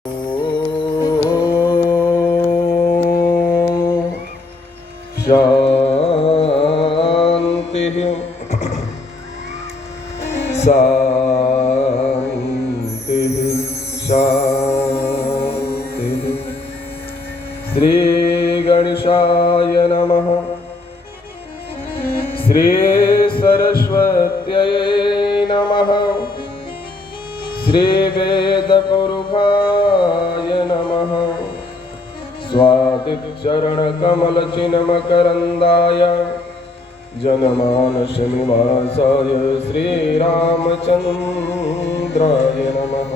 शांति शांति शांति। श्री गणेशाय नमः। श्री सरस्वत्यै नमः। श्री वेदपुरुषाय नमः। स्वादिचरणकमलचिन्मकरन्दाय जनमानसनिवासाय श्रीरामचन्द्राय नमः।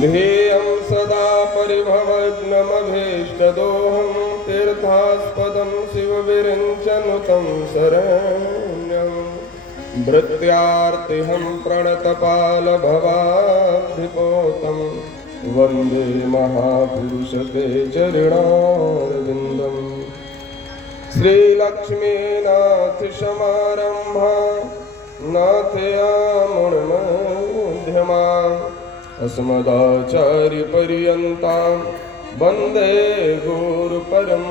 ध्येयं सदा परिभवग्नमभीष्टदोहं तीर्थास्पदं शिवविरिञ्चनुतं शरण्यं भृत्यार्तिहं प्रणतपालभवाब्धिपोतं वन्दे महापुरुषते चरणारविन्दम्। श्रीलक्ष्मीनाथसमारम्भा नाथयामुनमध्यमाम् अस्मदाचार्यपर्यन्तां वन्दे गुरुपरम्पराम्।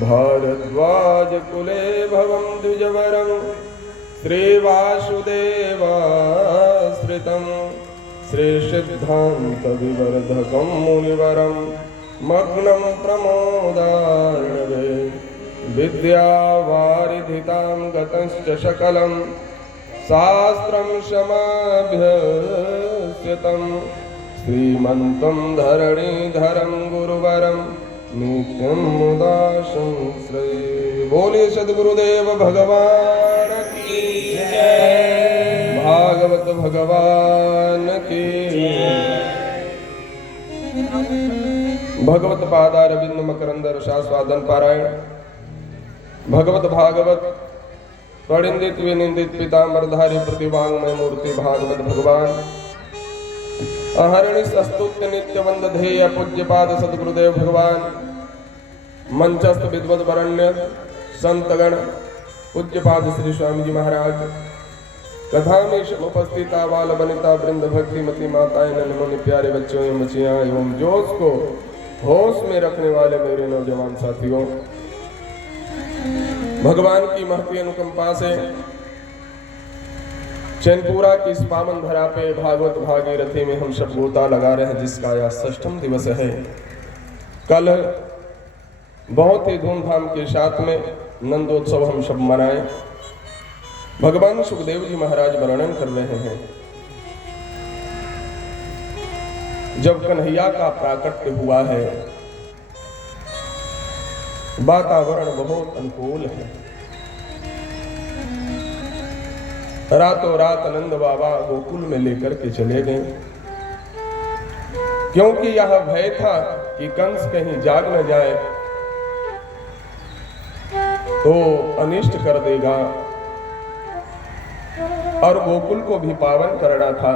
भारद्वाजकुले भवं द्विजवरं श्रीवासुदेवाश्रितं श्रीसिद्धान्तविवर्धकं मुनिवरं मग्नं प्रमोदार्णवे। विद्यावारिधितां गतश्च सकलं शास्त्रं समाभ्यस्यतं श्रीमन्तं धरणीधरं गुरुवरं नित्यं मुदा संश्रये। बोले सद्गुरुदेव भगवान की जय। भागवत भगवान की भगवत पादारविंद मकरंद रसास्वादन पारायण। भगवत भागवत प्रणिंदित विनिंदित पीतांबरधारी प्रतिभांगमय मूर्ति भागवत भगवान अहरणि स्तुत्य नित्य वंद ध्येय पूज्यपाद सद्गुरुदेव भगवान। मंचस्थ विद्वद वरण्य संतगण पूज्यपाद श्री स्वामी जी महाराज। कथा में उपस्थित बाल बनिता वृंद भक्तिमती माताएं नन्हे प्यारे बच्चों एवं बच्चियां एवं जोश को होश में रखने वाले मेरे नौजवान साथियों, भगवान की महती अनुकंपा से चैनपुरा की इस पावन धरा पे भागवत भागीरथी में हम सब गोता लगा रहे हैं, जिसका यह 6ठम दिवस है। कल बहुत ही धूमधाम के साथ में नंदोत्सव हम सब मनाए। भगवान सुखदेव जी महाराज वर्णन कर रहे हैं, जब कन्हैया का प्राकट्य हुआ है वातावरण बहुत अनुकूल है। रातों रात नंद बाबा गोकुल में लेकर के चले गए, क्योंकि यह भय था कि कंस कहीं जाग न जाए तो अनिष्ट कर देगा, और गोकुल को भी पावन करना था।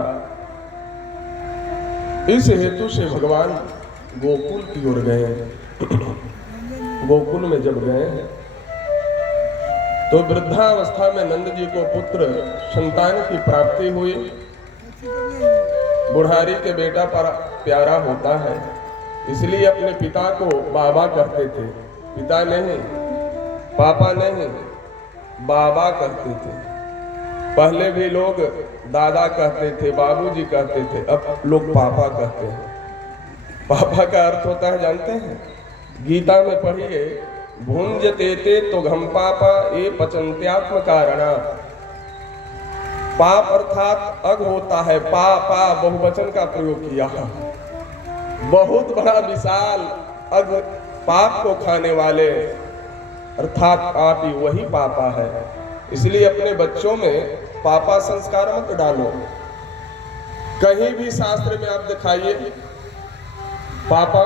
इस हेतु से भगवान गोकुल की ओर गए। गोकुल में जब गए तो वृद्धावस्था में नंद जी को पुत्र संतान की प्राप्ति हुई। बुढ़ारी के बेटा पर प्यारा होता है, इसलिए अपने पिता को बाबा कहते थे। पिता नहीं, पापा नहीं, बाबा कहते थे। पहले भी लोग दादा कहते थे, बाबूजी कहते थे, अब लोग पापा कहते हैं। पापा का अर्थ होता है जानते हैं? गीता में पढ़िए, भुंजते ते तो घम पापा ये पचन्त्यात्म कारणा। पाप अर्थात अग होता है, पापा बहुवचन का प्रयोग किया। बहुत बड़ा विशाल अग पाप को खाने वाले अर्थात आप ही वही पापा है। इसलिए अपने बच्चों में पापा संस्कार मत डालो। कहीं भी शास्त्र में आप दिखाइए पापा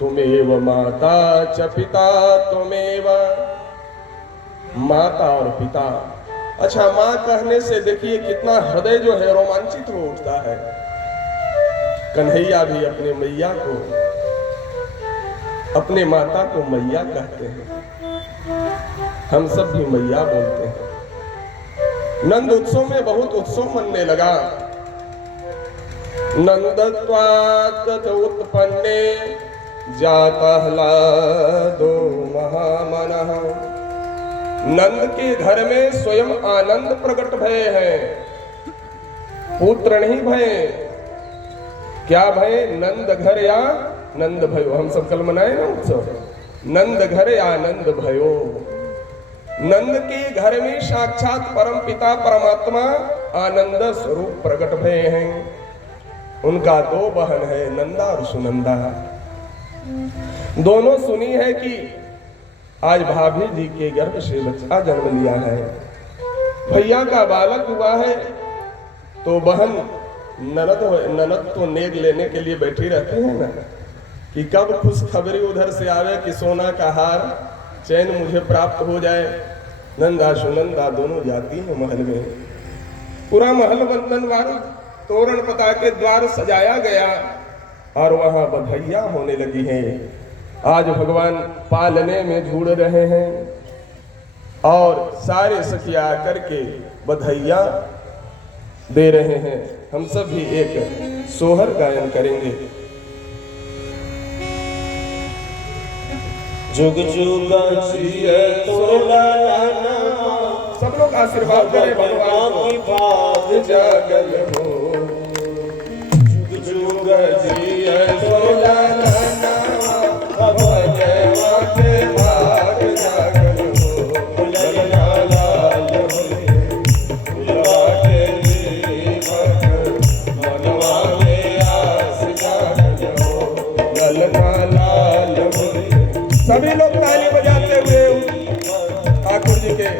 तुमेव माता च पिता तुमेव, माता और पिता। अच्छा, माँ कहने से देखिए कितना हृदय जो है रोमांचित हो उठता है। कन्हैया भी अपने मैया को, अपने माता को मैया कहते हैं। हम सब भी मैया बोलते हैं। नंद उत्सव में बहुत उत्सव मनने लगा। नंदत्वात् उत्पन्ने जाताह्लादो महामनः। नंद के घर में स्वयं आनंद प्रकट भये हैं, पुत्र नहीं भये। क्या भये? नंद घर या नंद भयो। हम सब कल मनाए ना उत्सव, नंद घर या आनंद भयो। नंद के घर में साक्षात परम पिता परमात्मा आनंद स्वरूप प्रकट भये हैं। उनका दो बहन है, नंदा और सुनंदा। दोनों सुनी है कि आज भाभी जी के गर्भ से बच्चा जन्म लिया है, भैया का बालक हुआ है। तो बहन ननद तो नेग लेने के लिए बैठी रहते हैं ना, कि कब खुशखबरी उधर से आवे कि सोना का हार चैन मुझे प्राप्त हो जाए। नंदा सुनंदा दोनों जाती हैं महल में। पूरा महल बंधनवार तोरण पता के द्वार सजाया गया और वहां बधाइयां होने लगी हैं। आज भगवान पालने में जुड़ रहे हैं और सारे सखिया आकर के बधाइयां दे रहे हैं। हम सब भी एक सोहर गायन करेंगे। जुग जुग जिए तोला लाना, सब लोग आशीर्वाद करें भगवान की बात जागल हो। जुग जुग जिए तोला लाना, भगवान के भाग जागल हो। ललना लाल होए फुलवा के दीपक, मनवा में आस जागल हो। ललना लाल होए। सभी लोग ताली बजाते हुए ठाकुर जी के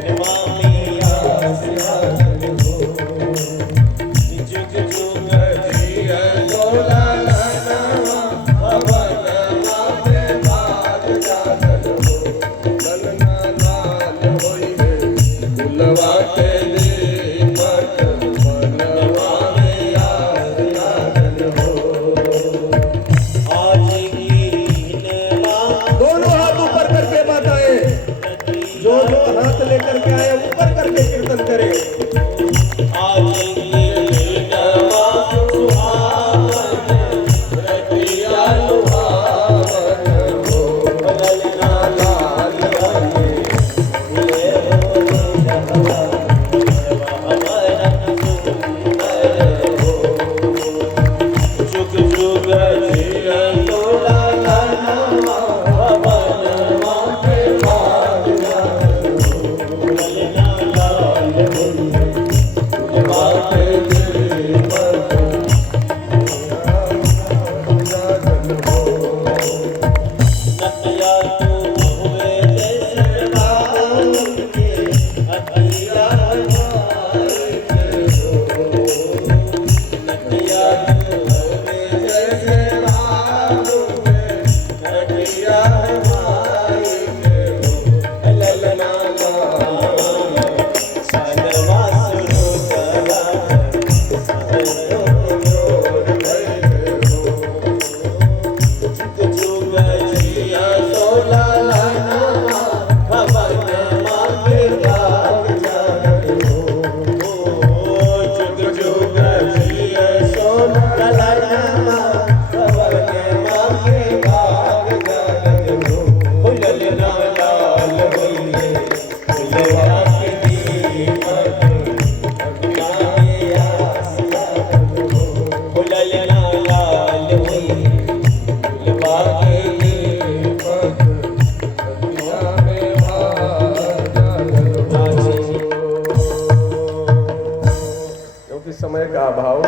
समय का अभाव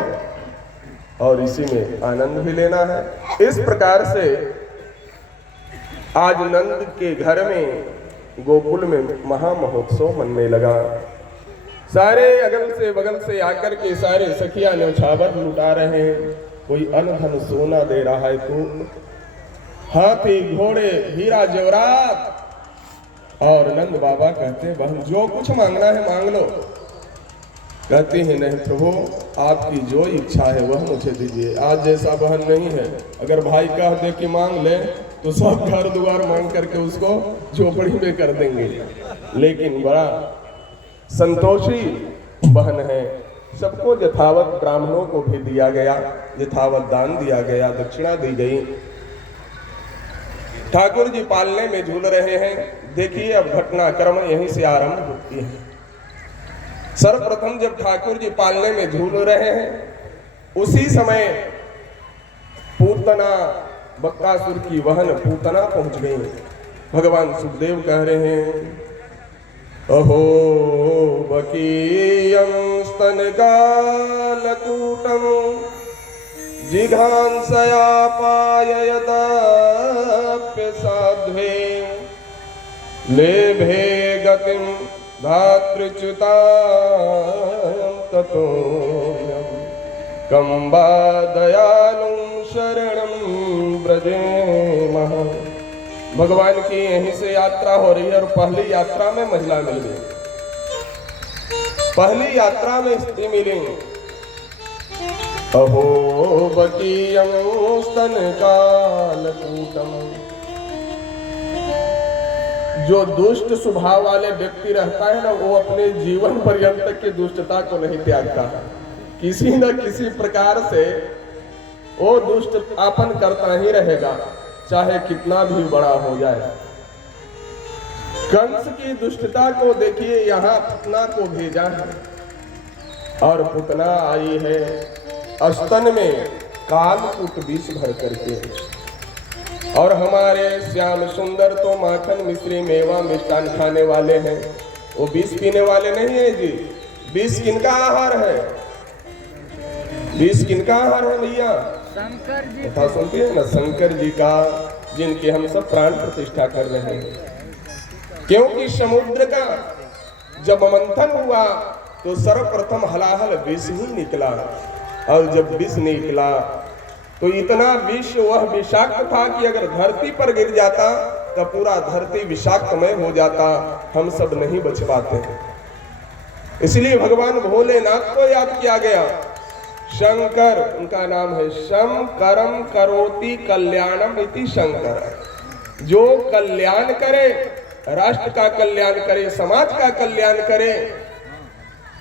और इसी में आनंद भी लेना है। इस प्रकार से आज नंद के घर में गोकुल में महामहोत्सव मनने लगा। सारे अगल से बगल से आकर के सारे सखिया न्यौछावर लुटा रहे हैं। कोई अन्न धन सोना दे रहा है, तो हाथी घोड़े हीरा जेवरात। और नंद बाबा कहते हैं बहन जो कुछ मांगना है मांग लो। कहती है नहीं प्रभु, आपकी जो इच्छा है वह मुझे दीजिए। आज जैसा बहन नहीं है, अगर भाई कह दे कि मांग ले तो सब घर द्वार मांग करके उसको झोपड़ी में कर देंगे। लेकिन बड़ा संतोषी बहन है, सबको यथावत ब्राह्मणों को भी दिया गया, यथावत दान दिया गया, दक्षिणा दी गई। ठाकुर जी पालने में झूल रहे हैं। देखिए अब घटनाक्रम यहीं से आरंभ होती है। सर्वप्रथम जब ठाकुर जी पालने में झूल रहे हैं, उसी समय पूतना, बक्कासुर की बहन पूतना पहुंच गई। भगवान सुखदेव कह रहे हैं, अहो बकीयं स्तनकालकूटं जिघांसया पाययदाप्य साध्वे लेभे गतिं धातृच्युतां ततो कम्बा दयालुं शरणं व्रजेमः। भगवान की यहीं से यात्रा हो रही है और पहली यात्रा में महिला मिल गई, पहली यात्रा में स्त्री मिली। अहो बकीयं स्तनकालकूटं। जो दुष्ट स्वभाव वाले व्यक्ति रहता है ना, वो अपने जीवन पर्यंत की दुष्टता को नहीं त्यागता, किसी न किसी प्रकार से वो दुष्ट आपन करता ही रहेगा, चाहे कितना भी बड़ा हो जाए। कंस की दुष्टता को देखिए, यहाँ पुतना को भेजा है और पुतना आई है स्तन में कालकूट विष भर करके। और हमारे श्याम सुंदर तो माखन मिश्री मेवा मिष्टान खाने वाले हैं, वो विष पीने वाले नहीं है जी। विष किनका आहार है? विष किनका आहार है भैया? शंकर जी कथा सुनते हैं ना, शंकर जी का, जिनके हम सब प्राण प्रतिष्ठा कर रहे हैं। क्योंकि समुद्र का जब मंथन हुआ तो सर्वप्रथम हलाहल विष ही निकला, और जब विष निकला तो इतना विष वह विषाक्त था कि अगर धरती पर गिर जाता तो पूरा धरती विषाक्तमय हो जाता, हम सब नहीं बच पाते। इसलिए भगवान भोलेनाथ को याद किया गया। शंकर उनका नाम है, शम करम करोति कल्याणम इति शंकर। जो कल्याण करे, राष्ट्र का कल्याण करे, समाज का कल्याण करे,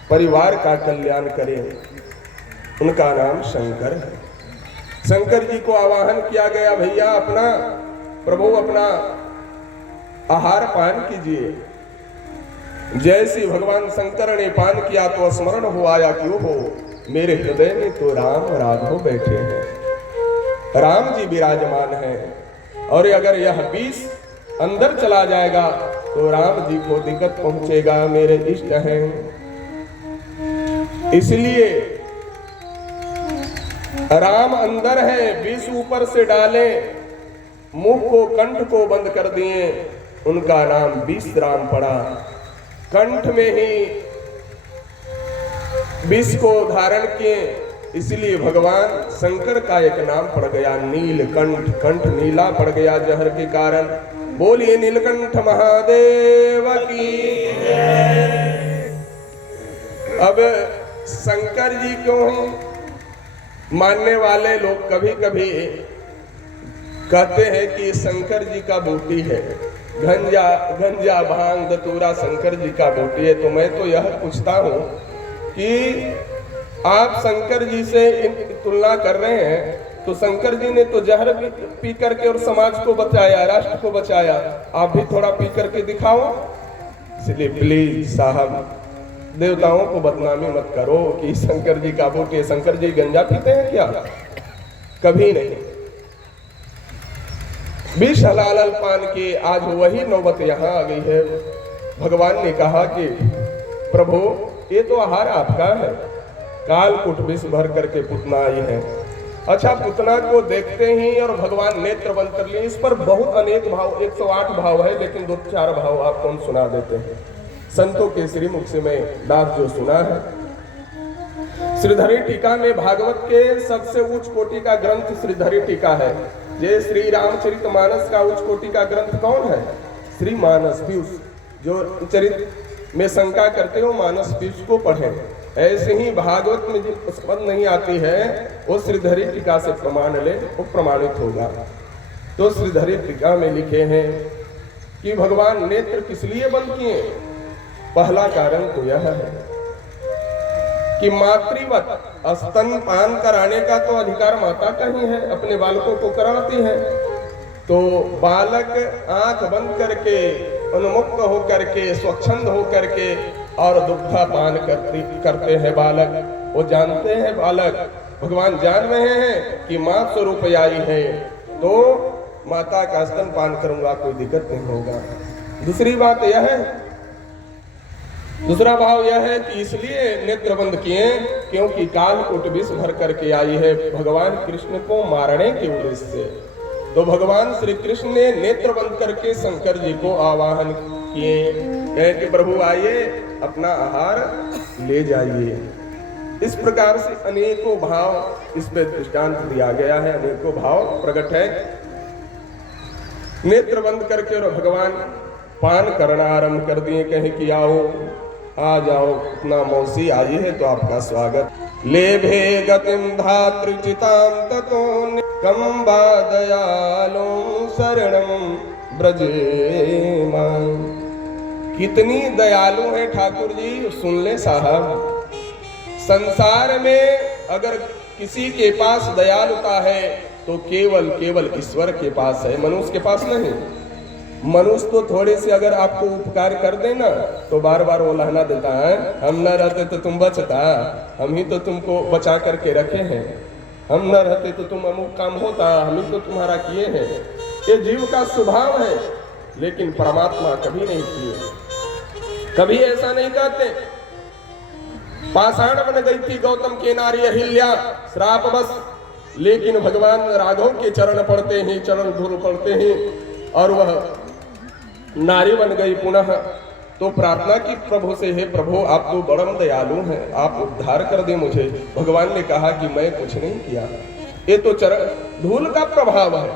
परिवार का कल्याण करे, उनका नाम शंकर है। शंकर जी को आवाहन किया गया, भैया अपना प्रभु अपना आहार पान कीजिए। जैसे भगवान शंकर ने पान किया तो स्मरण हो आया, क्यों हो मेरे हृदय में तो राम राघव बैठे हैं, राम जी विराजमान हैं, और अगर यह विष अंदर चला जाएगा तो राम जी को दिक्कत पहुंचेगा, मेरे इष्ट हैं। इसलिए राम अंदर है, विष ऊपर से डाले, मुख को कंठ को बंद कर दिए, उनका नाम विषराम पड़ा। कंठ में ही विष को धारण किए, इसलिए भगवान शंकर का एक नाम पड़ गया नीलकंठ। कंठ नीला पड़ गया जहर के कारण। बोलिए नीलकंठ महादेव की। अब शंकर जी क्यों हैं? मानने वाले लोग कभी कभी कहते हैं कि शंकर जी का बूटी है, गंजा भांग धतूरा शंकर जी का बूटी है। तो मैं तो यह पूछता हूँ कि आप शंकर जी से तुलना कर रहे हैं, तो शंकर जी ने तो जहर पी करके और समाज को बचाया, राष्ट्र को बचाया, आप भी थोड़ा पी करके दिखाओ। इसलिए प्लीज साहब, देवताओं को बदनामी मत करो कि शंकर जी का बूटी है। शंकर जी गंजा पीते हैं क्या? कभी नहीं। विष हलाल पान की आज वही नौबत यहाँ आ गई है। भगवान ने कहा कि प्रभु ये तो आहार आपका है। कालकूट विष भर करके पुतना आई है। अच्छा, पुतना को देखते ही और भगवान नेत्र बंद कर लिए। इस पर बहुत अनेक भाव, 108 भाव है, लेकिन 2-4 भाव आपको हम सुना देते हैं। संतों के श्रीमुख से मैं दास जो सुना है। श्रीधरी टीका में भागवत के सबसे उच्च कोटि का ग्रंथ श्रीधरी टीका है। ये श्री रामचरितमानस का उच्च कोटि का ग्रंथ कौन है? श्री मानस पीयूष। जो चरित में शंका करते हो, मानस पीयूष को पढ़े। ऐसे ही भागवत में जो पद नहीं आती है वो श्रीधरी टीका से प्रमाण ले, वो प्रमाणित होगा। तो श्रीधरी टीका में लिखे हैं कि भगवान नेत्र किस लिए बंद किए? पहला कारण तो यह है कि मातृवत स्तनपान कराने का तो अधिकार माता का ही है, अपने बालकों को कराती है। तो बालक आंख बंद करके, उन्मुक्त होकर के, स्वच्छंद होकर के और दुग्धापान करते हैं बालक। वो जानते हैं बालक, भगवान जान रहे हैं कि माँ स्वरूप आई है, तो माता का स्तनपान करूंगा, कोई दिक्कत नहीं होगा। दूसरी बात यह है, दूसरा भाव यह है कि इसलिए नेत्र बंद किए क्योंकि कालकूट विष भर करके आई है भगवान कृष्ण को मारने के उद्देश्य से। तो भगवान श्री कृष्ण ने नेत्र बंद करके शंकर जी को आवाहन किए, कहे कि प्रभु आइए, अपना आहार ले जाइए। इस प्रकार से अनेकों भाव इस पे दृष्टांत दिया गया है, अनेकों भाव प्रकट है। नेत्र बंद करके और भगवान पान करना आरंभ कर दिए, कहे कि आओ, आ जाओ, अपना मौसी आई है तो आपका स्वागत। लेभे गतिम धातृचितां ततो कंबा दयालो शरणम ब्रजेमा। कितनी दयालु है ठाकुर जी, सुन ले साहब। संसार में अगर किसी के पास दयालुता है तो केवल ईश्वर के पास है, मनुष्य के पास नहीं। मनुष्य तो थोड़े से अगर आपको उपकार कर देना तो बार बार वो लहना देता है, हम न रहते तो तुम बचता, हम ही तो तुमको बचा करके रखे हैं, हम न रहते तो तुम अमुक काम होता, हम ही तो तुम्हारा किए हैं। ये जीव का स्वभाव है, लेकिन परमात्मा कभी नहीं किए, कभी ऐसा नहीं कहते। पाषाण बन गई थी गौतम के नारी अहिल्या, श्राप बस, लेकिन भगवान राघव के चरण पड़ते ही, चरण धूल पड़ते ही और वह नारी बन गई पुनः। तो प्रार्थना की प्रभु से, हे प्रभु आप तो बड़म दयालु हैं, आप उद्धार कर दे मुझे। भगवान ने कहा कि मैं कुछ नहीं किया, ये तो चरण धूल का प्रभाव है।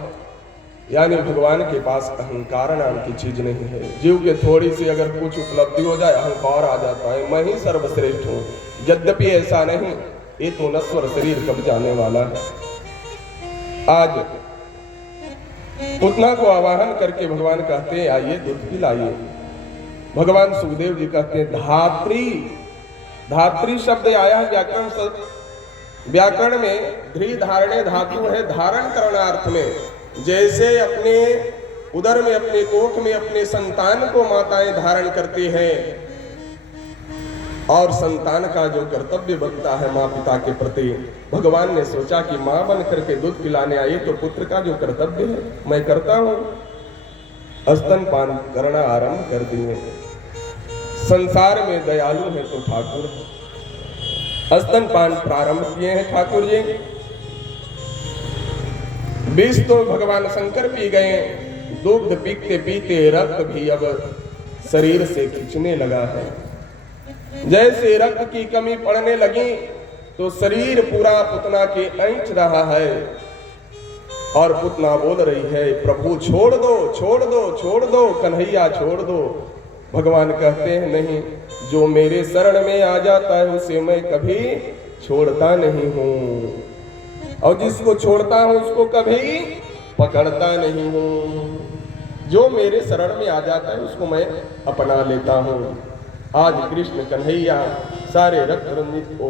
यानी भगवान के पास अहंकार नाम की चीज नहीं है। जीव के थोड़ी सी अगर कुछ उपलब्धि हो जाए अहंकार आ जाता है, मैं ही सर्वश्रेष्ठ हूँ। यद्यपि ऐसा नहीं, ये तो नश्वर शरीर कब जाने वाला है। आज पुतना को आवाहन करके भगवान कहते हैं आइए दूध पिलाइए। भगवान सुखदेव जी कहते हैं धात्री, धात्री शब्द आया है व्याकरण में ध्री धारणे धातु है, धारण करणार्थ में। जैसे अपने उदर में, अपने कोख में अपने संतान को माताएं धारण करती हैं, और संतान का जो कर्तव्य बनता है माँ पिता के प्रति, भगवान ने सोचा कि माँ बन करके दूध पिलाने आई तो पुत्र का जो कर्तव्य है मैं करता हूँ। स्तनपान करना आरंभ कर दिए। संसार में दयालु है तो ठाकुर है। स्तनपान प्रारंभ किए हैं ठाकुर जी। विष तो भगवान शंकर पी गए, दुग्ध पीते पीते रक्त भी अब शरीर से खींचने लगा है। जैसे रक्त की कमी पड़ने लगी तो शरीर पूरा पुतना के ऐंठ रहा है, और पुतना बोल रही है प्रभु छोड़ दो, छोड़ दो, छोड़ दो, कन्हैया छोड़ दो। भगवान कहते हैं नहीं, जो मेरे शरण में आ जाता है उसे मैं कभी छोड़ता नहीं हूँ, और जिसको छोड़ता हूँ उसको कभी पकड़ता नहीं हूँ। जो मेरे शरण में आ जाता है उसको मैं अपना लेता हूँ। आज कृष्ण कन्हैया सारे रक्त रंजित को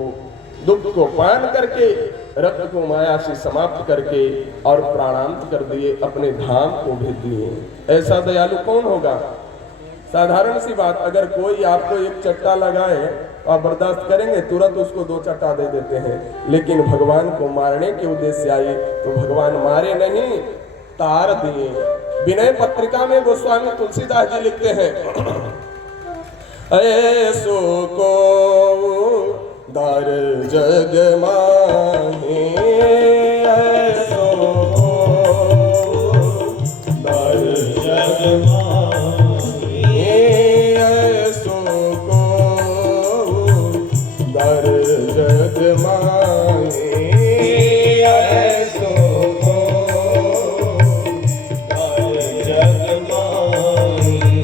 दुग्ध को पान करके, रक्त को माया से समाप्त करके और प्राणांत कर दिए, अपने धाम को भेज दिए। ऐसा दयालु कौन होगा? साधारण सी बात, अगर कोई आपको एक चट्टा लगाए आप बर्दाश्त करेंगे? तुरंत उसको 2 चट्टा दे देते हैं। लेकिन भगवान को मारने के उद्देश्य से आए तो भगवान मारे नहीं, तार दिए। विनय पत्रिका में गोस्वामी तुलसीदास जी लिखते हैं, ऐसो को दर जग माहे, ऐसो को दर जग माहे, ऐसो को दर जग माहे, ऐसो को दर जग माहे।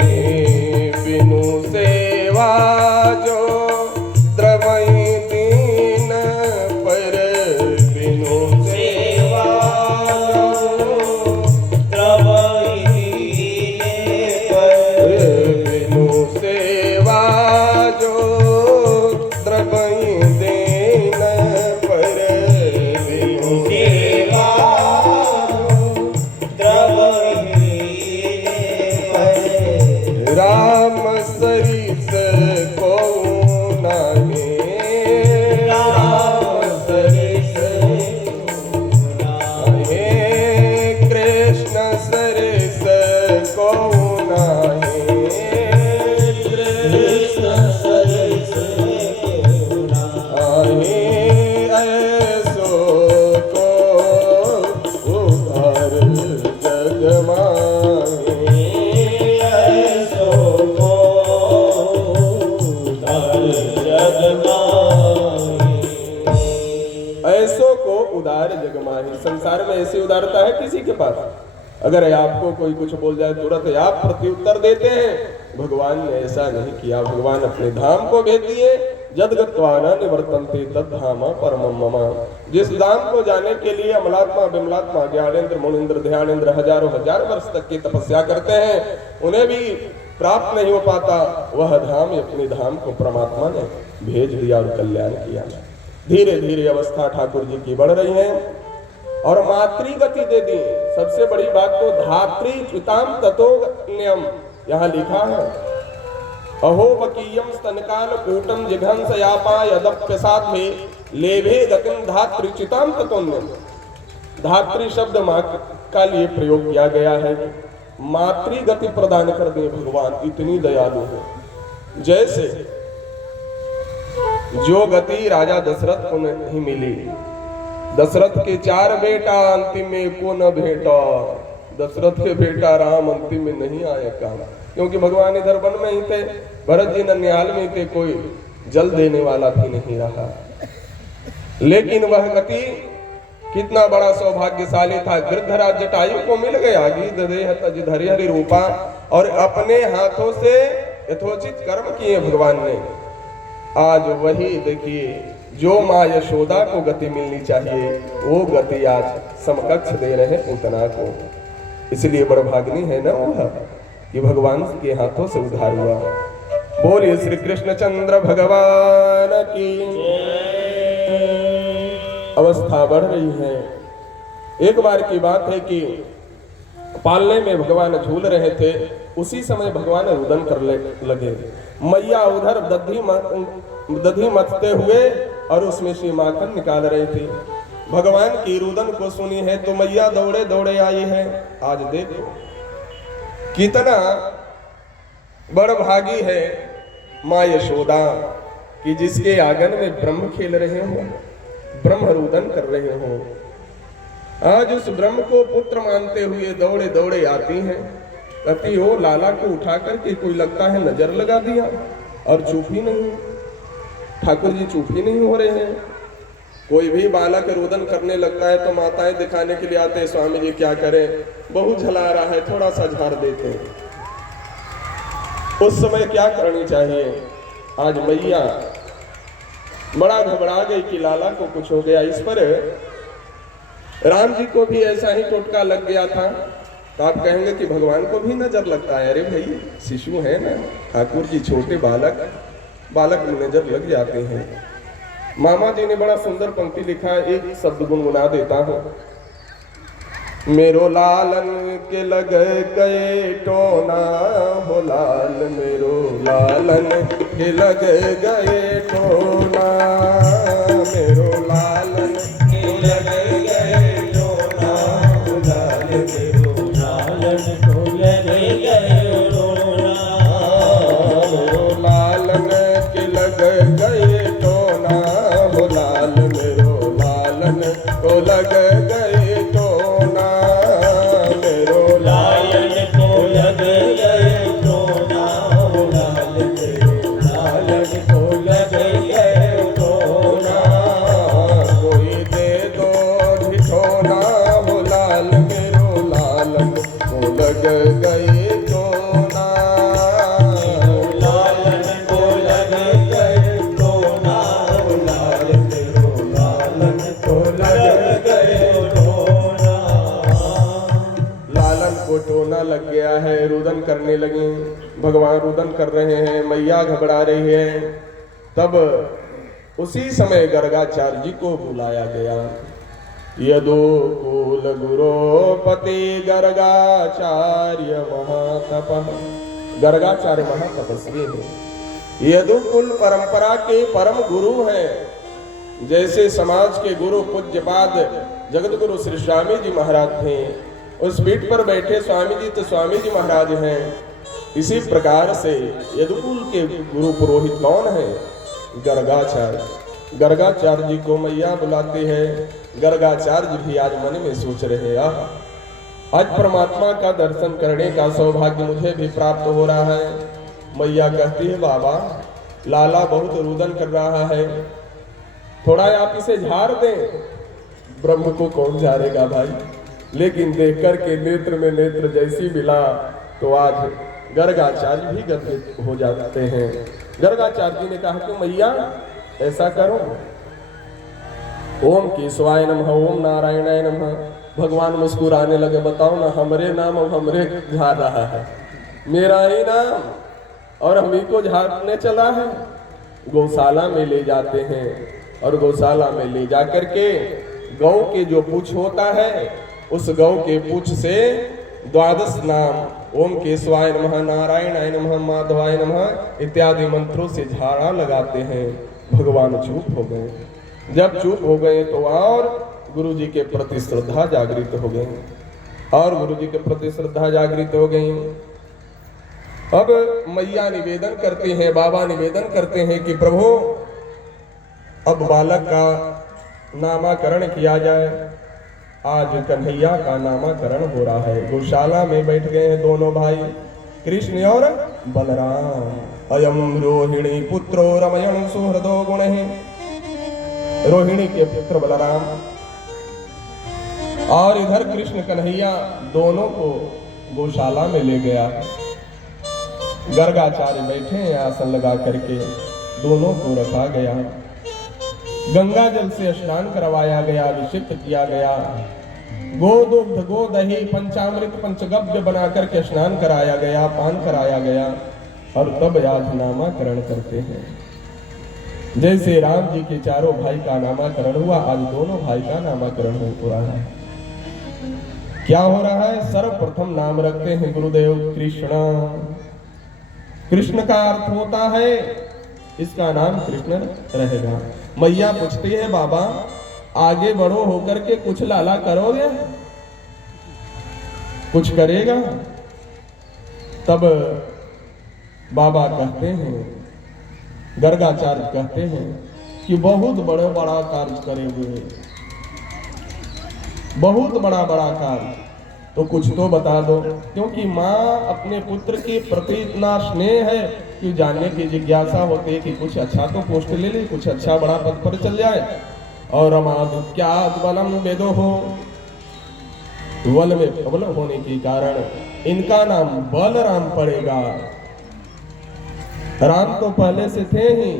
बिनु सेवा जो द्रवई दीन पर, बिनु ऐसो को उदार जग माही। संसार में ऐसी उदारता है किसी के पास? अगर आपको कोई कुछ बोल जाए तुरंत आप प्रत्युत्तर देते हैं। भगवान ने ऐसा नहीं किया। भगवान अपने धाम को भेज दिए। जदगत्वाना निवर्तन्ते तद्धाम परमम मम। जिस धाम को जाने के लिए अमलात्मा विमलात्मा ज्ञानेन्द्र मुनीन्द्र ध्यानेन्द्र हजारों हजार वर्ष तक की तपस्या करते हैं, उन्हें भी प्राप्त नहीं हो पाता, वह धाम अपने धाम को परमात्मा ने भेज दिया और कल्याण किया। धीरे धीरे अवस्था ठाकुर जी की बढ़ रही है और मातृ गति दे दी। सबसे बड़ी बात तो धात्री चिताम ततो नियम यहाँ लिखा है। अहो बकीयम स्तनकाल कूटम जिघंसयापा यदप्यसाद में लेभे गतिम धात्री चिताम ततो नियम। धात्री शब्द मां का लिए प्रयोग किया गया है। मातृ गति प्रदान कर दे भगवान, इतनी दयालु है। जैसे जो गति राजा दशरथ को नहीं मिली, दशरथ के 4 बेटा अंतिम में को न भेटा, दशरथ के बेटा राम अंतिम में नहीं आए काम, क्योंकि भगवान इधर वन में ही थे, भरत जी ननिहाल में थे, कोई जल देने वाला भी नहीं रहा। लेकिन वह गति कितना बड़ा सौभाग्यशाली था। गृद्धराज जटायु को मिल गया गीत हरि रूपा, और अपने हाथों से यथोचित कर्म किए भगवान ने। आज वही देखिए, जो माँ यशोदा को गति मिलनी चाहिए वो गति आज समकक्ष दे रहे पूतना को। इसलिए बड़भाग्नि है ना वह कि भगवान के हाथों से उद्धार हुआ। बोलिए श्री कृष्ण चंद्र भगवान की। अवस्था बढ़ रही है। एक बार की बात है कि पालने में भगवान झूल रहे थे, उसी समय भगवान रुदन कर लगे। मैया उधर दधी मथते हुए और उसमें से माखन निकाल रही थी। भगवान की रुदन को सुनी है तो मैया दौड़े दौड़े आई है। आज देखो कितना बड़भागी है माँ यशोदा कि जिसके आंगन में ब्रह्म खेल रहे हो, ब्रह्म रुदन कर रहे हो। आज उस ब्रह्म को पुत्र मानते हुए दौड़े दौड़े आती हैं। कहती हो लाला को उठा करके कोई लगता है नजर लगा दिया, और चुप ही नहीं, ठाकुर जी चुप ही नहीं हो रहे हैं। कोई भी बालक रुदन करने लगता है तो माताएं दिखाने के लिए आते हैं, स्वामी जी क्या करें, बहुत झला रहा है, थोड़ा सा झाड़ देते हैं। उस समय क्या करनी चाहिए? आज मैया बड़ा घबरा गई कि लाला को कुछ हो गया। इस पर राम जी को भी ऐसा ही टोटका लग गया था। तो आप कहेंगे कि भगवान को भी नजर लगता है। अरे भाई शिशु है ना, ठाकुर जी छोटे बालक में नजर लग जाते हैं। मामा जी ने बड़ा सुंदर पंक्ति लिखा है, एक शब्द गुनगुना देता हूं। मेरो लालन के लग गए टोना हो लाल, मेरो लालन के लग गए टोना, मेरो लालन के लग गए टोना हो लाल, मेरो लालन को लग गए टोना, मेरो लालन के लग गए टोना हो लाल, मेरो लालन को लग गए टोना, मेरो लालन को लग गए टोना हो लाल, मेरो लालन को लग गए टोना, कोई दे दो ढिठोना हो लाल, मेरो लालन को लग गए टोना, मेरो लालन को लग गए टोना हो लाल, मेरो लालन को लग गए टोना। लालन को टोना लग गया है, रुदन करने लगे। भगवान रुदन कर रहे हैं, मैया घबरा रही है। तब उसी समय गर्गाचार्य जी को बुलाया गया। यदो कुल गुरोपति गर्गाचार्य महातपः, गर्गाचार्य महातपस्वी है। यदुकुल परंपरा के परम गुरु हैं। जैसे समाज के गुरु पूज्यपाद जगत गुरु श्री स्वामी जी महाराज थे, उस पीठ पर बैठे स्वामी जी तो स्वामी जी महाराज हैं। इसी प्रकार से यदुकुल के गुरु पुरोहित कौन है? गर्गाचार्य। गर्गाचार्य जी को मैया बुलाते हैं। गर्गाचार्य भी आज मन में सोच रहे हैं, आज परमात्मा का दर्शन करने का सौभाग्य मुझे भी प्राप्त हो रहा है। मैया कहती है, बाबा लाला बहुत रुदन कर रहा है, थोड़ा आप इसे झाड़ दें। ब्रह्म को कौन जानेगा भाई। लेकिन देख कर के नेत्र में नेत्र जैसी मिला तो आज गर्गाचार्य भी गर्वित हो जाते हैं। गर्गाचार्य जी ने कहा कि मैया ऐसा करो, ओम केशवाय नमः, ओम नारायणाय नमः। भगवान मुस्कुराने लगे, बताओ ना, हमरे नाम अब हमरे झाड़ रहा है, मेरा ही नाम और हम ही को झाड़ने चला है। गौशाला में ले जाते हैं और गौशाला में ले जा करके गौ के जो पूछ होता है उस गौ के पूछ से 12 नाम ओम केशवाय नमः, नारायणाय नमः, माधवाय नमः इत्यादि मंत्रों से झाड़ा लगाते हैं। भगवान चुप हो गए। जब चुप हो गए तो और गुरु जी के प्रति श्रद्धा जागृत हो गई और गुरु जी के प्रति श्रद्धा जागृत हो गई। अब मैया निवेदन करते हैं, बाबा निवेदन करते हैं कि प्रभु अब बालक का नामाकरण किया जाए। आज कन्हैया का नामाकरण हो रहा है। गौशाला में बैठ गए हैं दोनों भाई, कृष्ण और बलराम। अयम रोहिणी पुत्रो रमयण सुहृदो गुण है। रोहिणी के पुत्र बलराम और इधर कृष्ण कन्हैया, दोनों को गौशाला में ले गया। गर्गाचार्य बैठे हैं आसन लगा करके, दोनों को रखा गया। गंगा जल से स्नान करवाया गया, अभिषेक किया गया। गोदुग्ध गो दही पंचामृत पंचगव्य बना करके स्नान कराया गया, पान कराया गया और तब आज नामाकरण करते हैं। जैसे राम जी के चारों भाई का नामाकरण हुआ, आज दोनों भाई का नामाकरण हो रहा है। क्या हो रहा है? सर्वप्रथम नाम रखते हैं गुरुदेव कृष्ण। कृष्ण का अर्थ होता है इसका नाम कृष्ण रहेगा। मैया पूछती है बाबा आगे बढ़ो होकर के कुछ लाला करोगे, कुछ करेगा? तब बाबा कहते हैं, गर्गाचार्य कहते हैं कि बहुत बड़ा बड़ा कार्य करेंगे, बहुत बड़ा बड़ा कार्य। तो कुछ तो बता दो, क्योंकि माँ अपने पुत्र के प्रति इतना स्नेह है कि जानने की जिज्ञासा होती है कि कुछ अच्छा तो पोस्ट ले ले, कुछ अच्छा बड़ा पद पर चल जाए। और क्या बलम वेदो हो, बल में प्रबल होने के कारण इनका नाम बलराम पड़ेगा। राम तो पहले से थे ही,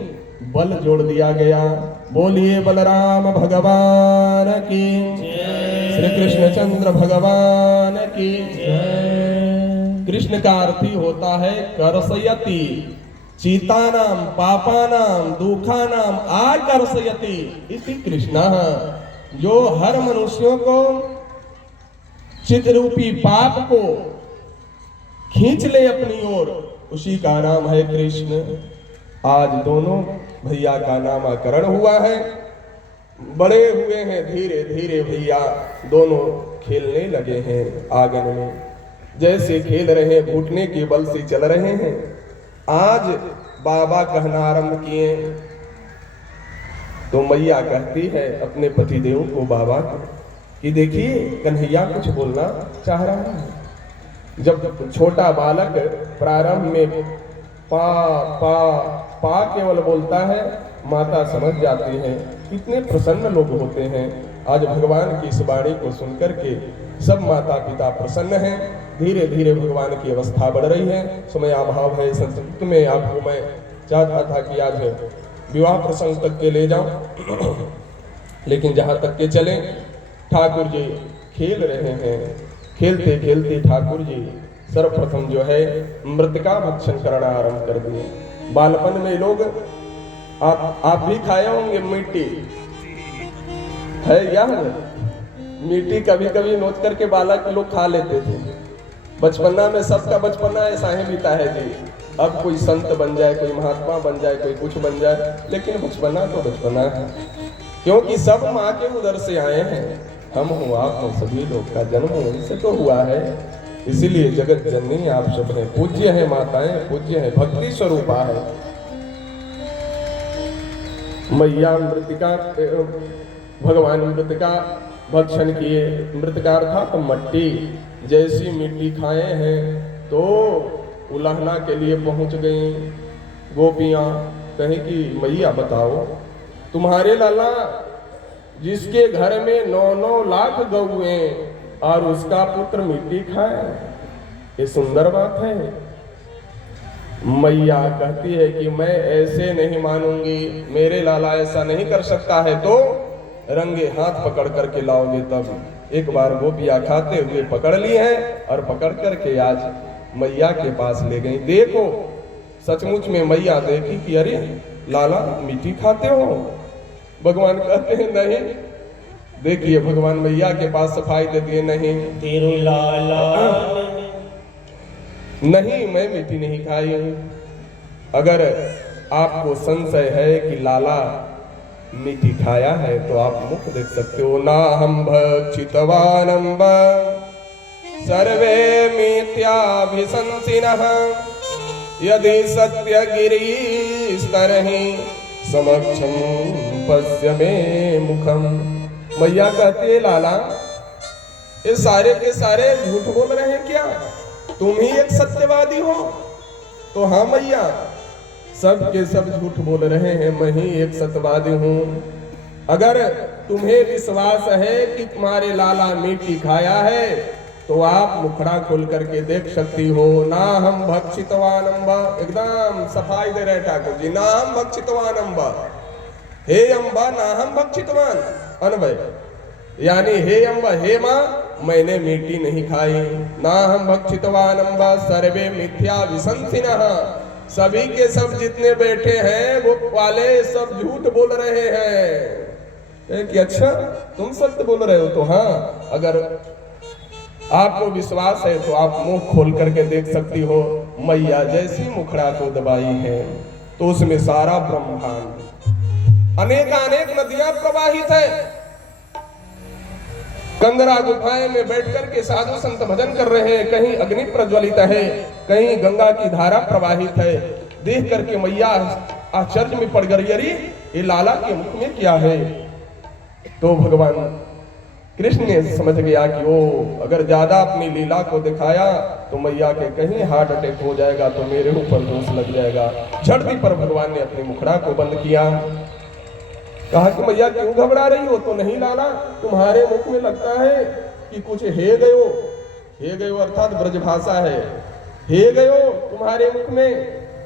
बल जोड़ दिया गया। बोलिए बलराम भगवान की, श्री कृष्णचंद्र भगवान की। कृष्ण का अर्थ ही होता है कर्षयति, चीतानाम पापानाम दुखानाम आकर्षयति इति कृष्ण। जो हर मनुष्यों को चित रूपी पाप को खींच ले अपनी ओर, उसी का नाम है कृष्ण। आज दोनों भैया का नामाकरण हुआ है, बड़े हुए हैं। धीरे धीरे भैया दोनों खेलने लगे हैं आंगन में। जैसे खेल रहे हैं, घुटने के बल से चल रहे हैं। आज बाबा कहना आरंभ किए तो मैया कहती है अपने पतिदेव को, बाबा को, कि देखिए कन्हैया कुछ बोलना चाह रहा है। जब छोटा बालक प्रारंभ में पा पा पा केवल बोलता है, माता समझ जाती है। कितने प्रसन्न लोग होते हैं। आज भगवान की इस वाणी को सुनकर के सब माता पिता प्रसन्न हैं। धीरे धीरे भगवान की अवस्था बढ़ रही है। समय अभाव है, संस्कृत में आपको मैं चाहता था कि आज विवाह प्रसंग तक के ले जाऊं, लेकिन जहां तक के चले, ठाकुर जी खेल रहे हैं। खेलते खेलते ठाकुर जी सर्वप्रथम जो है मृतिका भक्षण करना आरंभ कर दिए। बालपन में लोग, आप भी खाए होंगे मिट्टी, है या मिट्टी कभी कभी नोच करके बालक लोग खा लेते थे। बचपना में सबका बचपना ऐसा ही बीता है जी। अब कोई संत बन जाए, कोई महात्मा बन जाए, कोई कुछ बन जाए, लेकिन बचपना तो बचपना है, क्योंकि सब माँ के उदर से आए हैं। हम हो, आप हो, सभी लोग का जन्म उनसे तो हुआ है। इसीलिए जगत जननी आप सब हैं, पूज्य है माताएं, पूज्य है, भक्ति स्वरूपा है। मैया मृतिका, भगवान मृतिका भक्षण किए। मृतिका अर्थात मट्टी। जैसी मिट्टी खाए हैं तो उलाहना के लिए पहुंच गई गोपियां। कहे कि मैया बताओ, तुम्हारे लाला जिसके घर में 9-9 लाख गौएं और उसका पुत्र मिट्टी खाए। ये सुंदर बात है। मैया कहती है कि मैं ऐसे नहीं मानूंगी, मेरे लाला ऐसा नहीं कर सकता है तो रंगे हाथ पकड़ करके लाओगे तब। एक बार गोपियां खाते हुए पकड़ ली हैं और पकड़ करके आज मैया के पास ले गई। देखो सचमुच में मैया देखी कि अरे लाला मिट्टी खाते हो। भगवान कहते हैं नहीं। देखिए भगवान मैया के पास सफाई दे दिए, नहीं तेरे लाला नहीं, मैं मिट्टी नहीं खाई। अगर आपको संशय है कि लाला मिट्टी खाया है तो आप मुख देख सकते हो। ना हम भक्षितवानंब सर्वे मिथ्याभिशंसिनः यदि सत्य गिरीस्तरहि समक्षम पश्य मे मुखम। मैया कहती है लाला ये सारे के सारे झूठ बोल रहे हैं क्या? तुम ही एक सत्यवादी हो? तो हाँ मैया, सब के सब झूठ बोल रहे हैं, मैं ही एक सत्यवादी हूँ। अगर तुम्हें विश्वास है कि तुम्हारे लाला मिट्टी खाया है तो आप मुखड़ा खोल करके देख सकती हो। ना हम भक्षितवान अम्बा, एकदम सफाई दे रहे ठाकुर जी, ना हम भक्षितवान अम्बा, हे अम्बा ना हम भक्षितवान अनवय, यानी हे अम्बा हे माँ मैंने मिट्टी नहीं खाई। ना हम भक्षितवान अम्बा सर्वे मिथ्या विसंसिनः, सभी के सब जितने बैठे हैं वो वाले सब झूठ बोल रहे हैं। कि अच्छा तुम सत्य बोल रहे हो? तो हाँ, अगर आपको विश्वास है तो आप मुंह खोल करके देख सकती हो। मैया जैसी मुखड़ा को दबाई है तो उसमें सारा ब्रह्मांड, अनेक नदियां प्रवाहित है। कंदरा गुफाएं में बैठकर के साधु संत भजन कर रहे हैं, कहीं अग्नि प्रज्वलित है, कहीं गंगा की धारा प्रवाहित है। देख करके मैया आश्चर्य में पड़ गई, अरे ये लाला के मुख में क्या है? तो भगवान कृष्ण ने समझ गया कि वो अगर ज्यादा अपनी लीला को दिखाया तो मैया के कहीं हार्ट अटैक हो जाएगा तो मेरे ऊपर दोष लग जाएगा। झटती पर भगवान ने अपनी मुखड़ा को बंद किया। कहा कि मैया क्यों घबरा रही हो? तो नहीं लाला, तुम्हारे मुख में लगता है कि कुछ हे गयो अर्थात ब्रजभाषा है, हे गयो तुम्हारे मुख में।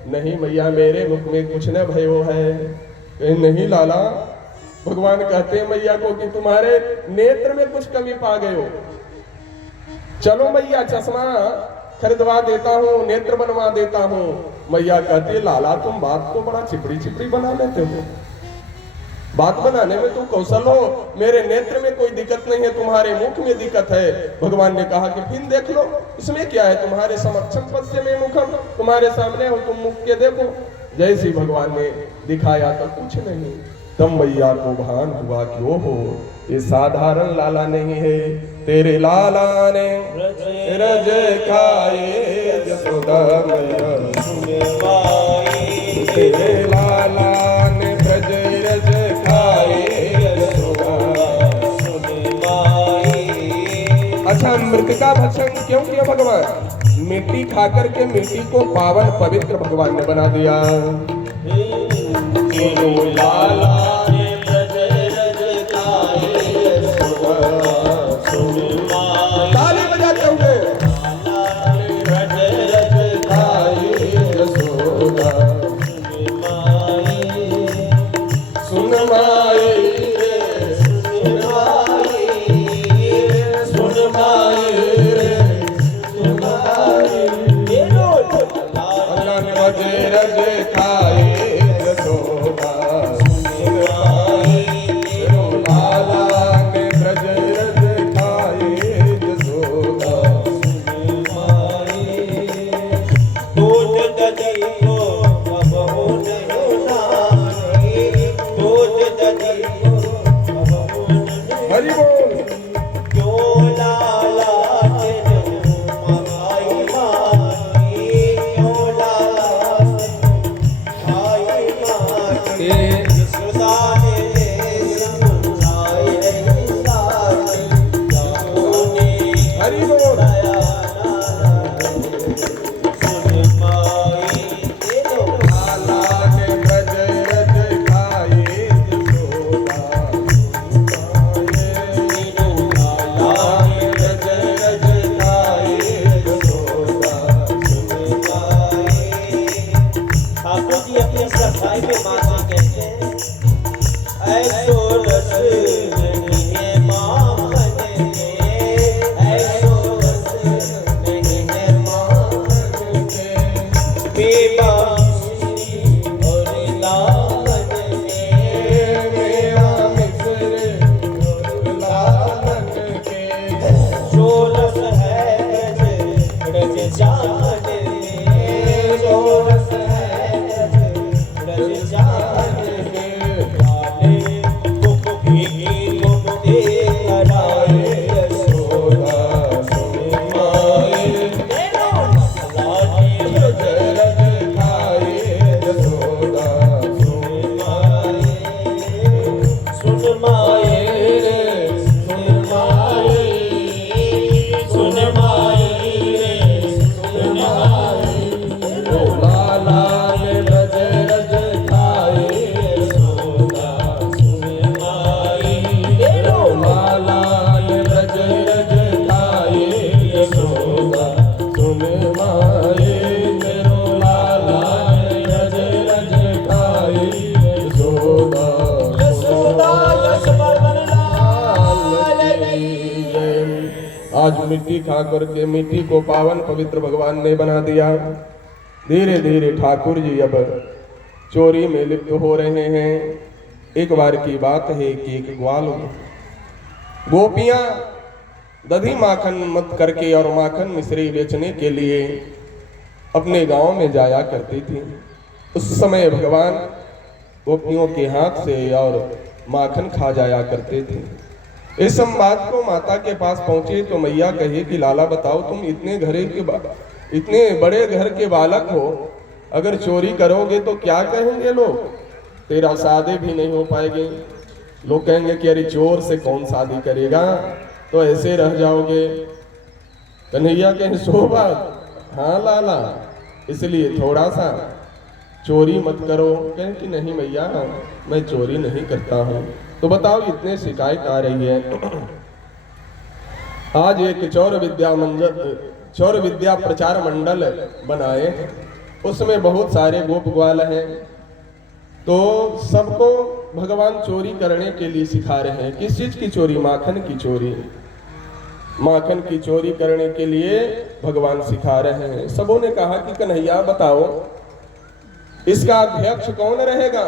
नहीं मैया मेरे मुख में कुछ न भयो है। नहीं लाला, भगवान कहते हैं मैया को कि तुम्हारे नेत्र में कुछ कमी पा गए हो। चलो मैया चश्मा खरीदवा देता हूँ, नेत्र बनवा देता हूँ। मैया कहती है लाला तुम बात को बड़ा चिपड़ी बना लेते हो, बात बनाने में तुम कौशल हो, मेरे नेत्र में कोई दिक्कत नहीं है, तुम्हारे मुख में दिक्कत है। भगवान ने कहा कि फिर देख लो, इसमें क्या है? तुम्हारे समक्षम पश्य में मुखम, तुम्हारे सामने हो, तुम मुख के देखो। जैसे भगवान ने दिखाया तो कुछ नहीं। तब मैया को भान हुआ कि ओहो ये साधारण लाला नहीं है, तेरे लाला ने रज खाए यशोदा मैया, तेरे लाला ने ब्रज रज खाए यशोदा। अच्छा मृतिका भक्षण क्यों किया भगवान? मिट्टी खाकर के मिट्टी को पावन पवित्र भगवान ने बना दिया। लाला ने ब्रज रज खाए यशोदा, ताली बजाते हुए लाला ने ब्रज रज खाए यशोदा। सुन माए आज मिट्टी खा करके मिट्टी को पावन पवित्र भगवान ने बना दिया। धीरे धीरे ठाकुर जी अब चोरी में लिप्त हो रहे हैं। एक बार की बात है कि एक ग्वाल गोपियां दधी माखन मत करके और माखन मिश्री बेचने के लिए अपने गांव में जाया करती थी। उस समय भगवान गोपियों के हाथ से और माखन खा जाया करते थे। इस संवाद को माता के पास पहुंचे तो मैया कहे कि लाला बताओ, तुम इतने बड़े घर के बालक हो, अगर चोरी करोगे तो क्या कहेंगे लोग? तेरा शादी भी नहीं हो पाएगी। लोग कहेंगे कि अरे चोर से कौन शादी करेगा, तो ऐसे रह जाओगे। कन्हैया कहे शोभा, हाँ लाला, इसलिए थोड़ा सा चोरी मत करो। कहें कि नहीं मैया, मैं चोरी नहीं करता हूँ। तो बताओ इतने शिकायत आ रही है। आज एक चौर विद्या प्रचार मंडल बनाए, उसमें बहुत सारे गोप ग्वाल हैं। तो सबको भगवान चोरी करने के लिए सिखा रहे हैं। किस चीज की चोरी? माखन की चोरी। माखन की चोरी करने के लिए भगवान सिखा रहे हैं। सबों ने कहा कि कन्हैया बताओ, इसका अध्यक्ष कौन रहेगा?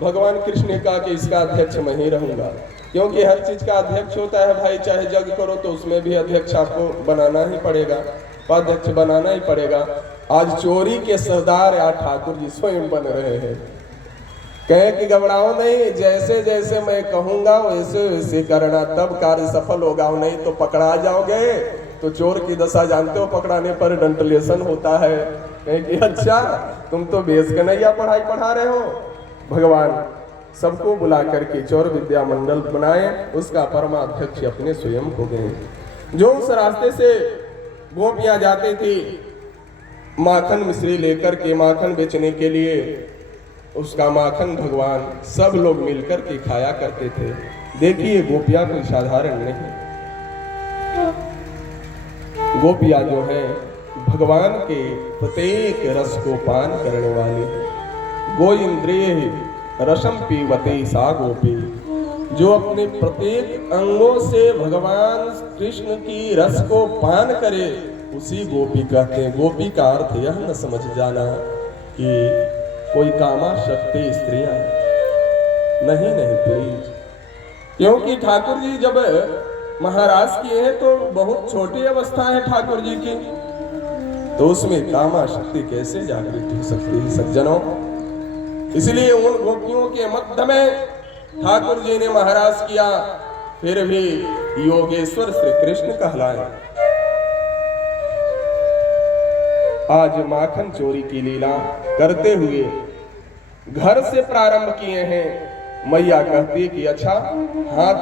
भगवान कृष्ण ने कहा कि इसका अध्यक्ष मैं ही रहूंगा, क्योंकि हर चीज का अध्यक्ष होता है भाई। चाहे यज्ञ करो तो उसमें भी अध्यक्ष आपको बनाना ही पड़ेगा, उपाध्यक्ष बनाना ही पड़ेगा। आज चोरी के सरदार या ठाकुर जी स्वयं बन रहे हैं। कहे कि घबराओ नहीं, जैसे जैसे मैं कहूंगा वैसे वैसे करना, तब कार्य सफल होगा। नहीं तो पकड़ा जाओगे। तो चोर की दशा जानते हो, पकड़ाने पर डंटलेशन होता है। कहे कि अच्छा, तुम तो बेस कन्हैया पढ़ाई पढ़ा रहे हो। भगवान सबको बुला करके चौर विद्या मंडल बनाए, उसका परमाध्यक्ष अपने स्वयं हो गए। जो उस रास्ते से गोपियां जाती थी माखन मिश्री लेकर के माखन बेचने के लिए, उसका माखन भगवान सब लोग मिलकर के खाया करते थे। देखिए गोपियां कोई साधारण नहीं। गोपियां जो है भगवान के प्रत्येक रस को पान करने वाली। गोइंद्रिय रसम पीवते सा गोपी, जो अपने प्रत्येक अंगों से भगवान कृष्ण की रस को पान करे, उसी गोपी कहते हैं। गोपी का अर्थ यह न समझ जाना कि कोई कामाशक्ति स्त्रियां नहीं प्लीज। क्योंकि ठाकुर जी जब महाराज किए हैं तो बहुत छोटी अवस्था है ठाकुर जी की, तो उसमें कामाशक्ति कैसे जागृत हो सकती है सज्जनों? इसलिए उन गोपियों के मध्य में ठाकुर जी ने महाराज किया, फिर भी योगेश्वर श्री कृष्ण कहलाए। आज माखन चोरी की लीला करते हुए घर से प्रारंभ किए हैं। मैया कहती कि अच्छा, हाथ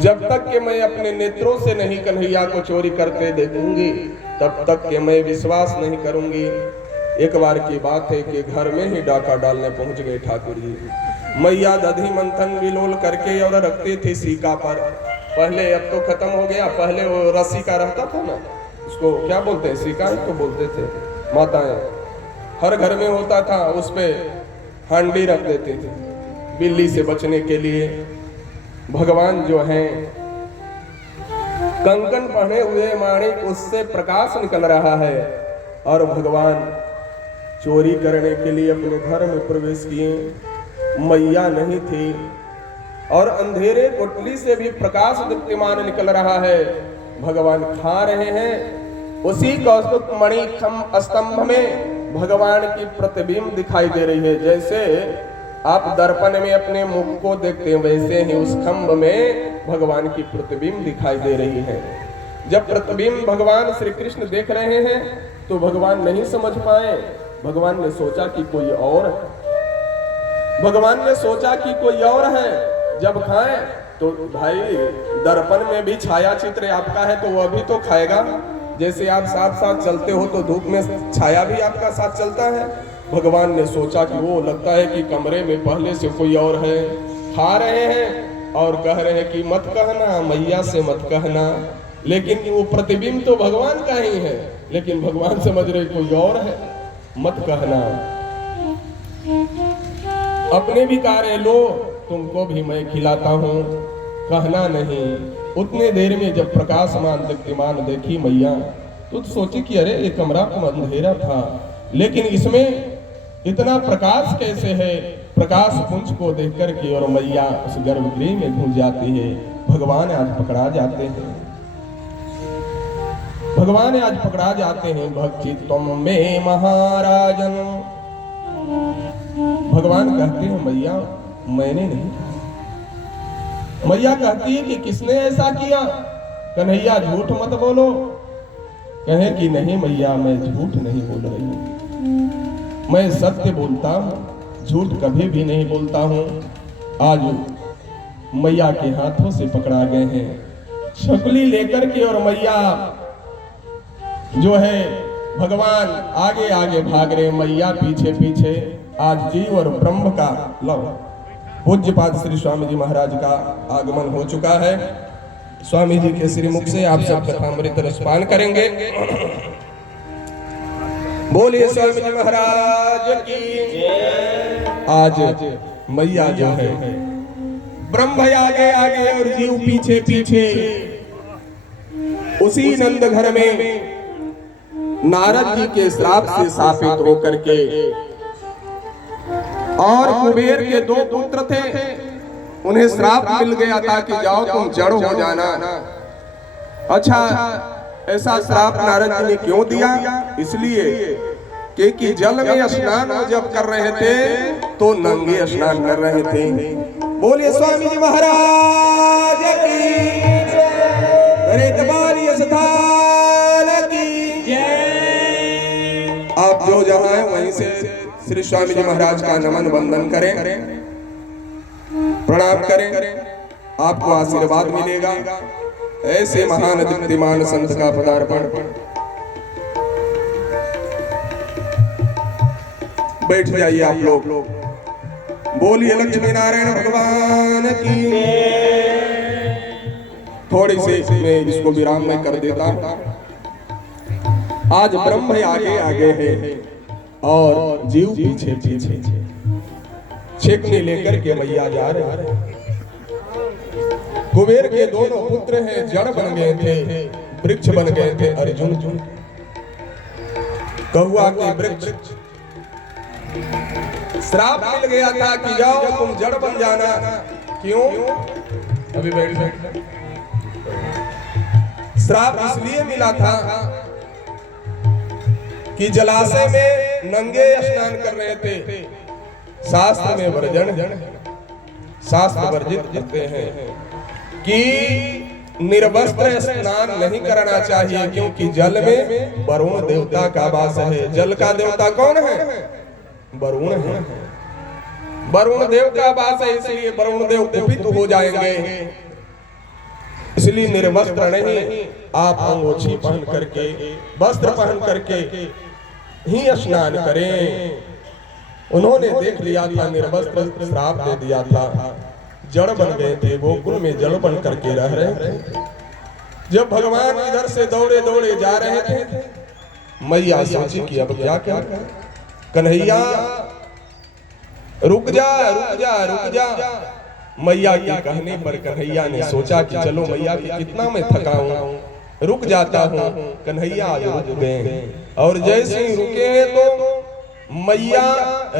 जब तक कि मैं अपने नेत्रों से नहीं कन्हैया को चोरी करते देखूंगी, तब तक कि मैं विश्वास नहीं करूंगी। एक बार की बात है कि घर में ही डाका डालने पहुंच गए ठाकुर जी। मैया दधी मंथन विलोल करके और रखते थे सीका पर। पहले, अब तो खत्म हो गया, पहले वो रस्सी का रहता था ना, उसको क्या बोलते हैं, सीका तो बोलते थे माताएं। हर घर में होता था, उस पे हांडी रख देते थे बिल्ली से बचने के लिए। भगवान जो हैं कंकन पहने हुए माणिक, उससे प्रकाश निकल रहा है, और भगवान चोरी करने के लिए अपने घर में प्रवेश किए। मैया नहीं थी और अंधेरे कोठली से भी प्रकाश दीप्तिमान निकल रहा है। भगवान खा रहे हैं। उसी कौस्तुभ मणि स्तंभ में भगवान की प्रतिबिंब दिखाई दे रही है। जैसे आप दर्पण में अपने मुख को देखते हैं, वैसे ही उस खंभ में भगवान की प्रतिबिंब दिखाई दे रही है। जब प्रतिबिंब भगवान श्री कृष्ण देख रहे हैं तो भगवान नहीं समझ पाए। भगवान ने सोचा कि कोई और है। भगवान ने सोचा कि कोई और है। जब खाएं तो भाई दर्पण में भी छाया चित्र आपका है, तो वह भी तो खाएगा। जैसे आप साथ साथ चलते हो तो धूप में छाया भी आपका साथ चलता है। भगवान ने सोचा कि वो लगता है कि कमरे में पहले से कोई और है। खा रहे हैं और कह रहे हैं कि मत कहना, मैया से मत कहना। लेकिन वो प्रतिबिंब तो भगवान का ही है, लेकिन भगवान समझ रहे कोई और है, मत कहना। अपने भी कार्य लो, तुमको भी मैं खिलाता हूँ। कहना नहीं। उतने देर में जब प्रकाशमान दीप्तिमान देखी मैया तो सोची कि अरे ये कमरा अंधेरा था, लेकिन इसमें इतना प्रकाश कैसे है। प्रकाश पुंज को देख कर के और मैया उस गर्भगृह में घुस जाती है। भगवान आज पकड़ा जाते हैं, भगवान आज पकड़ा जाते हैं। भक्ति तुम में महाराजन, भगवान कहते हैं मैया मैंने नहीं कहा। मैया कहती है कि किसने ऐसा किया। कन्हैया झूठ मत बोलो। कहे कि नहीं मैया मैं झूठ नहीं बोल रही हूं, मैं सत्य बोलता हूं, झूठ कभी भी नहीं बोलता हूं। आज मैया के हाथों से पकड़ा गए हैं छकुली लेकर के, और मैया जो है भगवान आगे आगे भाग रहे, मैया पीछे पीछे। आज जीव और ब्रह्म का लव पूज्यपाद श्री स्वामी जी महाराज का आगमन हो चुका है। स्वामी जी के श्रीमुख से आप सब कथामृत रसपान करेंगे। बोलिए स्वामी जी महाराज की। आज मैया जो है ब्रह्म आगे आगे और जीव पीछे पीछे। उसी नंद घर में नारद जी के श्राप से शापित होकर के, और कुबेर के 2 पुत्र थे, उन्हें श्राप मिल गया था कि जाओ तुम जड़ हो जाना। अच्छा, ऐसा श्राप नारद जी ने क्यों दिया? इसलिए कि जल में स्नान जब कर रहे थे तो नंगे स्नान कर रहे थे। बोलिए स्वामी जी महाराज की जय। आप जो जहां है वहीं से श्री स्वामी जी महाराज का नमन वंदन करें, प्रणाम करें, आपको आशीर्वाद मिलेगा। ऐसे महान दीप्तिमान संत का पदार्पण। बैठ जाइए आप लोग। बोलिए लक्ष्मी नारायण भगवान की। थोड़ी सी मैं इसको विराम में कर देता हूं। आज ब्रह्म आगे आगे है और जीव पीछे पीछे। छेकने लेकर के मैया जा रहे हैं। कुबेर के दोनों पुत्र हैं, जड़ बन गए थे, वृक्ष बन गए थे। अर्जुन कहुआ के वृक्ष श्राप मिल गया था कि जाओ तुम जड़ बन जाना। क्यों? अभी बैठ। श्राप इसलिए मिला था कि जलाशय में नंगे स्नान कर रहे थे। शास्त्र में वर्जन, शास्त्र वर्जित करते हैं कि निर्वस्त्र स्नान नहीं करना चाहिए, क्योंकि जल में वरुण देवता का वास है। जल का देवता कौन है? वरुण है। वरुण देव का वास है, इसलिए वरुण देव कुपित हो जाएंगे। इसलिए निर्वस्त्र नहीं, आप अंगोछी पहन करके, वस्त्र पहन करके ही स्नान करें। उन्होंने देख लिया था, निर्वस्त्र श्राप दे दिया था, जड़ बन गए थे, गोकुल में जड़ बन करके रह रहे थे। जब भगवान इधर से दौड़े दौड़े जा रहे थे, मैया सोची कि अब क्या क्या कन्हैया रुक जा रुक जा रुक जा। मैया के कहने पर कन्हैया ने सोचा कि चलो मैया की कितना मैं थका हूँ, रुक जाता हूँ। कन्हैया आज रुक गए, और जैसे ही रुके हैं तो मैया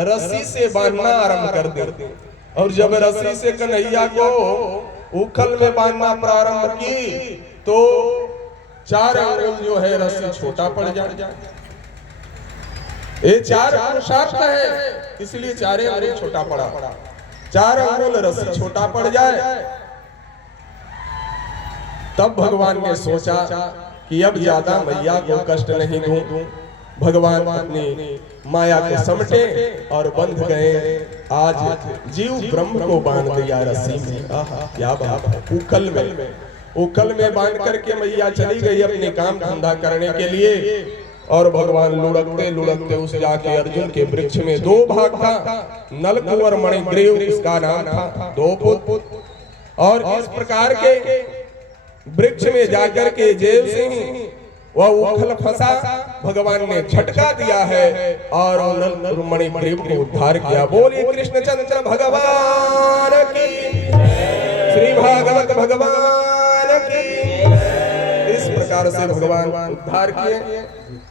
रस्सी से बांधना आरंभ कर देते। और जब रस्सी से कन्हैया को उखल में बांधना प्रारंभ की तो 4 अंगुल जो है रस्सी छोटा पड़ जाए। ये 4 पुरुषार्थ है, इसलिए 4 अंगुल छोटा पड़ा। 4 अंगुल रस्सी छोटा पड़ जाए। तब भगवान ने सोचा कि अब ज्यादा मैया को कष्ट नहीं दूं। भगवान अपनी माया को समटे और बंध गए। आज जीव ब्रह्म को बांध दिया रस्सी में। क्या बात है। उखल में बांध करके मैया चली गई अपने काम धंधा करने के लिए। और भगवान लुढ़कते लुढ़कते उस जाके अर्जुन के वृक्ष में 2 भाग था, नलकुंवर मणिग्रीव इसका नाम था, 2 पुत्र। और इस प्रकार के वृक्ष में जाकर के जैव सिंह वह उखल फंसा, भगवान ने झटका दिया है और मणिग्रीव को उद्धार किया। बोलिए कृष्णचंद्र भगवान की। श्री भागवत भगवान की। इस प्रकार से भगवान उद्धार किए।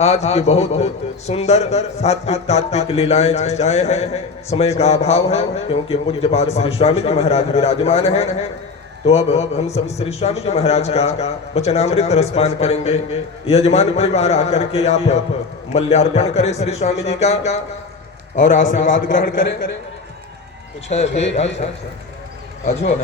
आज की बहुत सुंदर सात्विक तात्विक लीलाएं चर्चाएं हैं। समय का अभाव है क्योंकि पूज्यपाद श्री स्वामी जी महाराज विराजमान हैं। तो अब हम सब श्री स्वामी जी महाराज का वचनामृत रसपान करेंगे। यजमान परिवार आकर के आप मल्यार्पण करें श्री स्वामी जी का और आशीर्वाद ग्रहण करें। कुछ है भी?